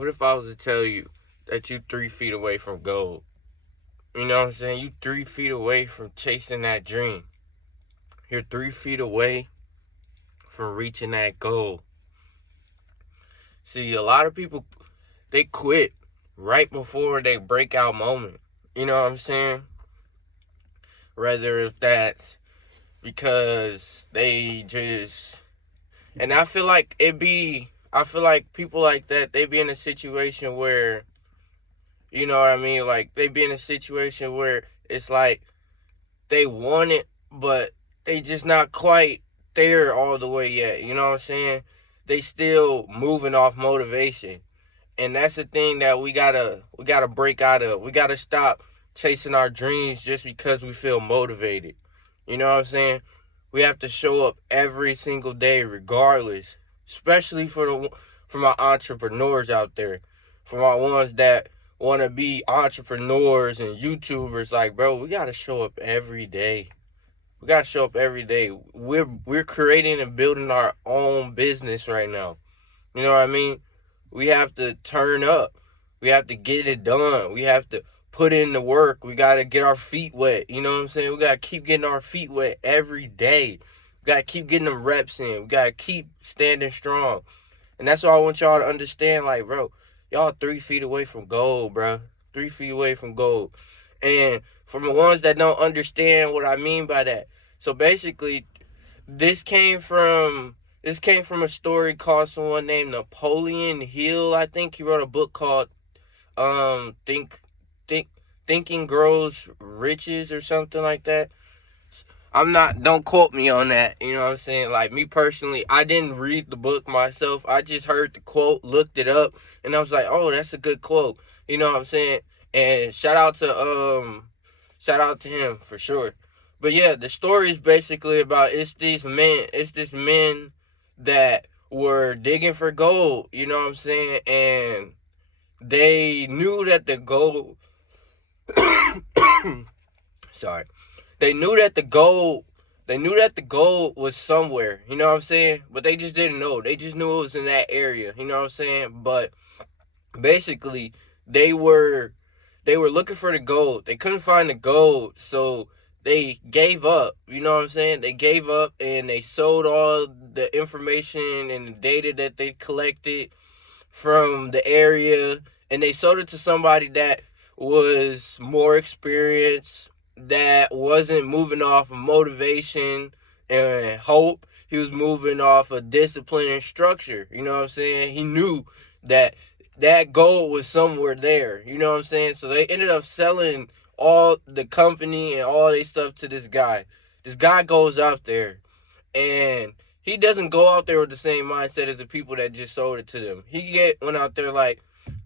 What if I was to tell you that you 3 feet away from gold? You know what I'm saying? You 3 feet away from chasing that dream. You're 3 feet away from reaching that goal. See, a lot of people, they quit right before they breakout moment. You know what I'm saying? Whether if that's because they just, and I feel like I feel like people like that, they be in a situation where, you know what I mean? Like, they be in a situation where it's like they want it, but they just not quite there all the way yet. You know what I'm saying? They still moving off motivation. And that's the thing that we gotta break out of. We gotta stop chasing our dreams just because we feel motivated. You know what I'm saying? We have to show up every single day regardless. Especially for my entrepreneurs out there. For my ones that want to be entrepreneurs and YouTubers. Like, bro, we gotta show up every day. We gotta show up every day. We're creating and building our own business right now. You know what I mean? We have to turn up. We have to get it done. We have to put in the work. We got to get our feet wet. You know what I'm saying? We got to keep getting our feet wet every day. We got to keep getting them reps in. We got to keep standing strong. And that's what I want y'all to understand. Like, bro, y'all 3 feet away from gold, bro. 3 feet away from gold. And from the ones that don't understand what I mean by that. So basically, this came from a story called someone named Napoleon Hill. I think he wrote a book called Think Thinking Grows Riches or something like that. Don't quote me on that, you know what I'm saying? Like, me personally, I didn't read the book myself. I just heard the quote, looked it up, and I was like, oh, that's a good quote. You know what I'm saying? And shout out to him for sure. But yeah, the story is basically about it's this men that were digging for gold, you know what I'm saying? And they knew that the gold sorry. They knew that the gold was somewhere, you know what I'm saying? But they just didn't know. They just knew it was in that area, you know what I'm saying? But basically, they were looking for the gold. They couldn't find the gold, so they gave up. You know what I'm saying? They gave up and they sold all the information and the data that they collected from the area, and they sold it to somebody that was more experienced, that wasn't moving off of motivation and hope. He was moving off of discipline and structure. You know what I'm saying? He knew that gold was somewhere there. You know what I'm saying? So they ended up selling all the company and all their stuff to this guy. This guy goes out there, and he doesn't go out there with the same mindset as the people that just sold it to them. He went out there like,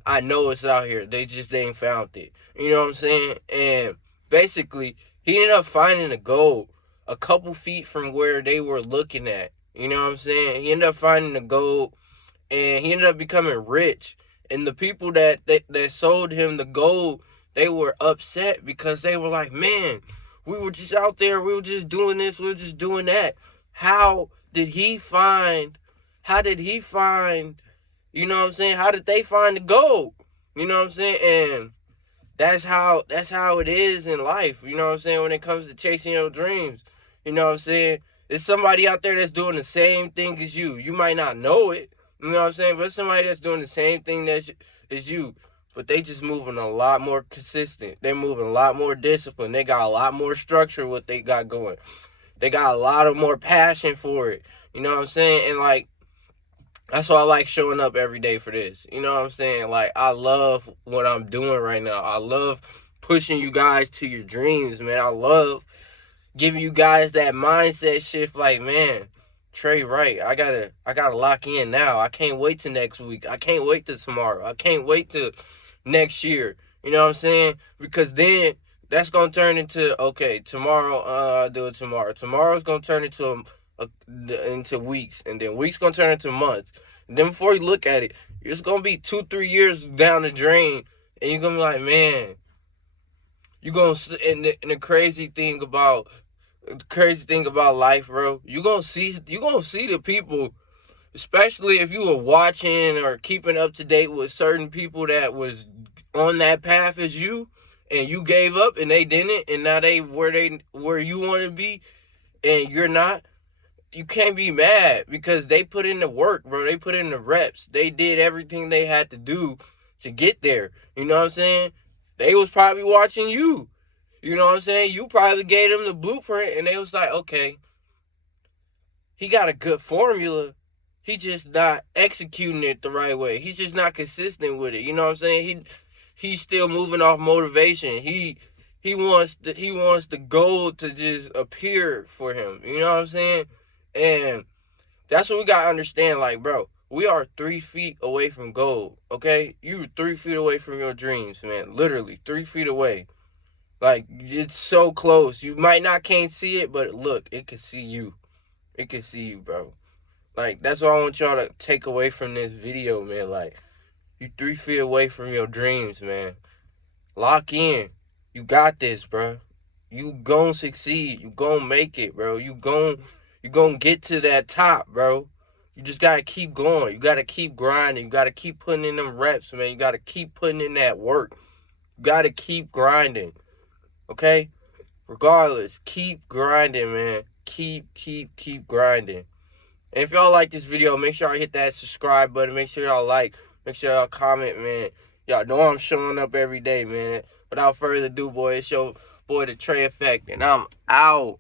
I know it's out here. They ain't found it. You know what I'm saying? And basically, he ended up finding the gold a couple feet from where they were looking at. You know what I'm saying? He ended up finding the gold, and he ended up becoming rich. And the people that sold him the gold, they were upset because they were like, man, we were just out there. We were just doing this. We were just doing that. How did he find, you know what I'm saying? How did they find the gold? You know what I'm saying? And that's how it is in life. You know what I'm saying? When it comes to chasing your dreams, you know what I'm saying? There's somebody out there that's doing the same thing as you. You might not know it, you know what I'm saying? But somebody that's doing the same thing as you. But they just moving a lot more consistent. They're moving a lot more discipline. They got a lot more structure what they got going. They got a lot of more passion for it. You know what I'm saying? And like, that's why I like showing up every day for this. You know what I'm saying? Like, I love what I'm doing right now. I love pushing you guys to your dreams, man. I love giving you guys that mindset shift. Like, man, Trey, right? I gotta lock in now. I can't wait till next week. I can't wait till tomorrow. I can't wait till next year. You know what I'm saying? Because then that's gonna turn into, okay, tomorrow. I'll do it tomorrow. Tomorrow's gonna turn into weeks, and then weeks gonna turn into months. And then before you look at it, it's gonna be 2-3 years down the drain, and you're gonna be like, man, you're gonna. And the crazy thing about life, bro, you're gonna see the people Especially if you were watching or keeping up to date with certain people that was on that path as you, and you gave up and they didn't, and now they where you want to be and you're not. You can't be mad because they put in the work, bro. They put in the reps. They did everything they had to do to get there. You know what I'm saying? They was probably watching you. You know what I'm saying? You probably gave them the blueprint and they was like, okay, he got a good formula. He just not executing it the right way. He's just not consistent with it. You know what I'm saying? He's still moving off motivation. He wants the goal to just appear for him. You know what I'm saying? And that's what we gotta understand. Like, bro, we are 3 feet away from gold. Okay, you 3 feet away from your dreams, man. Literally 3 feet away. Like, it's so close. You might not can't see it, but look, it can see you. It can see you, bro. Like, that's what I want y'all to take away from this video, man. Like, you 3 feet away from your dreams, man. Lock in. You got this, bro. You gon' succeed. You gon' make it, bro. You gon' get to that top, bro. You just gotta keep going. You gotta keep grinding. You gotta keep putting in them reps, man. You gotta keep putting in that work. You gotta keep grinding. Okay? Regardless, keep grinding, man. Keep grinding. And if y'all like this video, make sure y'all hit that subscribe button. Make sure y'all like. Make sure y'all comment, man. Y'all know I'm showing up every day, man. Without further ado, boy, it's your boy, the Trey Effect, and I'm out.